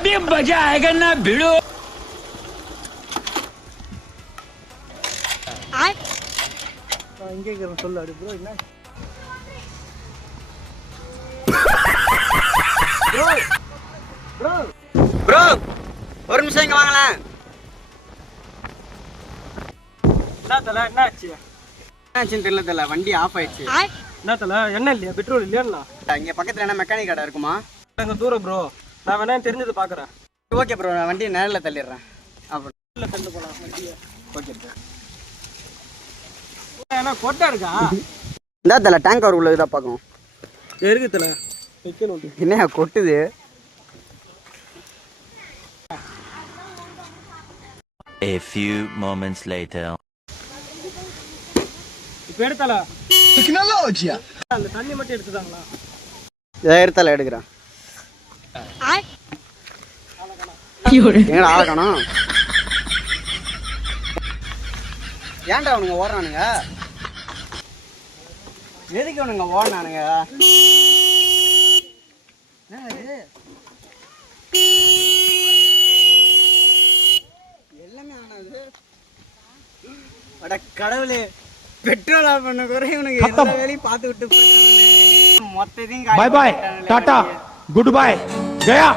अभी मजा आएगा ना भिड़ो. இங்கே சொல்லு அப்படி ப்ரோ என்ன ப்ரோ ஒரு நிமிஷம் இங்க வாங்களேன். என்ன தல என்னாச்சு என்னாச்சுன்னு தெரியல, வண்டி ஆஃப் ஆயிடுச்சு. என்ன தல என்ன இல்லையா பெட்ரோல் இல்லையா? இங்க பக்கத்துல என்ன மெக்கானிக் கடை இருக்குமா? அங்க தூரம் ப்ரோ, நான் வேணா தெரிஞ்சது பாக்குறேன். ஓகே ப்ரோ, நான் வண்டியை நேரில் தள்ளிடுறேன். அப்புறம் தள்ளி போலாம் வண்டியை. Okay bro. ஏன்னா கொட்டை இருக்கா? இந்த தல டேங்க் கவர் உள்ள இதாக பார்க்கும். இருக்கு தல வைக்கணும். என்ன கொட்டுது? A few moments later. இப்போ எடுத்தல டெக்னாலஜியா அந்த தண்ணி மட்டும் எடுத்துதாங்களா? இதை எடுத்தால எடுக்கிறேன். எங்கடா ஆளை காணோம்? ஏன்டா அவனுங்க ஓடுறானுங்க? எதுக்கு அவனுங்க ஓடுனானுங்க? எல்லாமே ஆனது அட கடவுளே, பெட்ரோல் ஆஃப் பண்ண குறை இவனுக்கு எல்லா வேலையும் பார்த்து விட்டு போயிட்டானுங்களே. மொத்தத்தையும் bye bye ta ta goodbye गया.